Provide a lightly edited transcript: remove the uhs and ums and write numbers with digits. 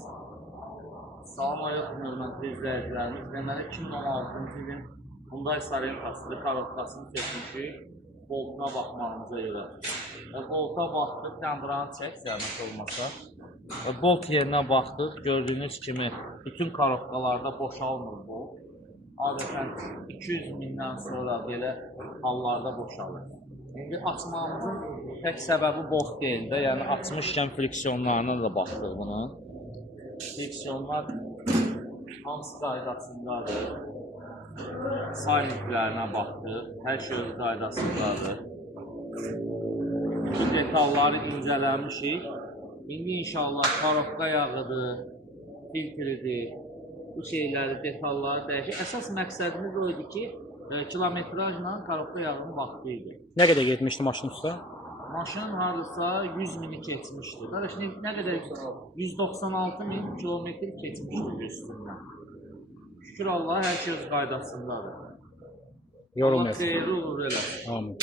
Salam aleyküm, hörmətli izləyicilərimiz. Deməli, 2016-cı ilin Hyundai Sorento karotkasını seçmişik. Voltuna baxmağımıza görə. Volta baxdıq, kəndiranı çək, zəhmət olmasa. Bolt yerinə baxdıq, gördüyünüz kimi bütün karotkalarda boşalmır bolt. Adətən 200 mindən sonra belə hallarda boşalır. İndi açmağımızın tək səbəbi bolt deyil də, yəni açmışkən friksiyonlarına da baxdıq bunun. Friksiyonlar hamısı qaydasındadır. Sayniklərinə baxdıq, hər şey öz qaydasındadır. Bütün detalları incələmişik. İndi inşallah karotka yağıdır, filtridir, bu şeyləri, detalları dəyişik. Əsas məqsədimiz o idi ki, kilometrajla karotka yağının vaxtı idi. Nə qədər getmişdi maşın usta? Maşın hardasa 100 mini keçmişdi. Qardaş, nə qədər? 196 min kilometr keçmişdi üstündən. Şükür Allah, hər şey öz qaydasındadır. Yorum Allah xeyirli uğur eləsin. Amin.